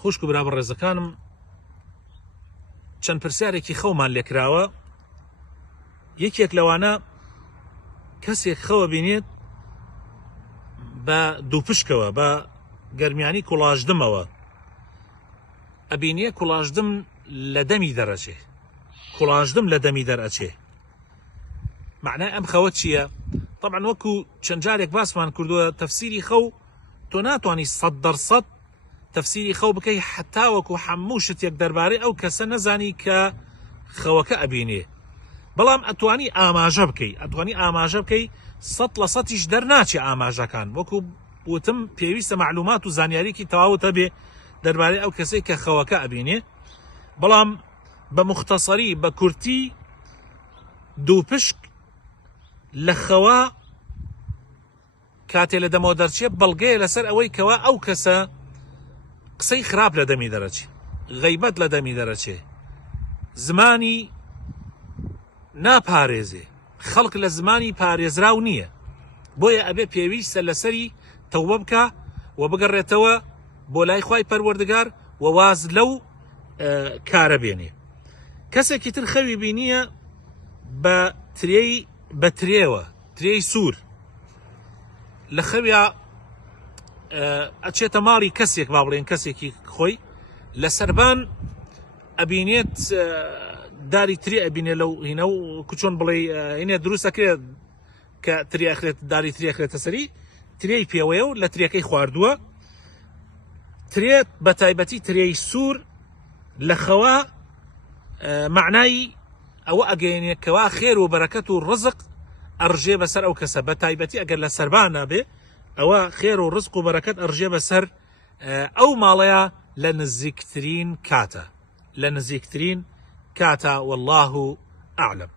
خوشک و برابر ڕێزەکانم چەند پرسیارێکی خەومان لێکراوە. یەکێک لەوانە کەسێک خەوە بینێت بە دووپشکەوە بە گەرمیانی کوڵاژدمەوە، ئەبینێ کوڵاژدم لە دەمی دەرەچێ، کوڵاژدم لە دەمی دەرئەچێ. معنای ئەم خەوە چییە؟ طبعا وەکو چەند جارێک باسمان کردووە تەفسیری خەو تۆ ناتوانانی 100% تەفسیری خەو بکەی حتا وەکو هەموو شتێک دەربارەی ئەو کەسە نەزانی کە خەوەکە ئەبینێ، بەڵام ئەتوانی ئاماژە بکەی، ئەتوانی ئاماژە بکەی 100%ش دەرناچێ ئاماژەکان. وەکو وتم پێویستە معلومات و زانیاریکی تەواوت هەبێ دەربارەی ئەو کەسەی کە خەوەکە ئەبینێ. بەڵام بە مختصری بە کورتی دووپشک لە خەوە کاتێ لە دەمەوە دەرچێت بەڵگەیە لەسەر ئەوەی کەوا ئەو کەسە قسەی خراپ لە دەمی دەرەچێ، غەیبەت لە دەمی دەرەچێ، زمانی ناپارێزێ، خەڵک لە زمانی پارێزراو نییە، بۆیە ئەبێ پێویستە لەسەری تەوبە بکە و بگەڕێتەوە بۆ لای خوای پەروەردگار و واز لەو کارە بێنێ. کەسێکی تر خەوی بینیە بە ترێوە، ترێی سوور لە خەویا ئەچێتە ماڵی کەسێک، با بڵێن کەسێکی خۆی لە سەربان ئەبینێت داری ترێ ئەبینێ لەو هینە و کوچۆن بڵێ هینێ دروستەکرێت کە تریاخرێت داری ترێخرێتە سەری، ترێی پێوەیە و لە ترێەکەی خواردووە. ترێت بە تایبەتی ترێی سوور لە خەوا معنای ئەوە ئەگەیەنێکەوە خێر و بەرەکەت و ڕزق ئەڕژێ بەسەر ئەو کەسە، بە تایبەتی ئەگەر لە سەربان نابێ ئەوە خێر و ڕزق و بەرەکەت ئەڕژێ بەسەر ئەو ماڵەیە لە نزیکترین کاتە، والله أعلم.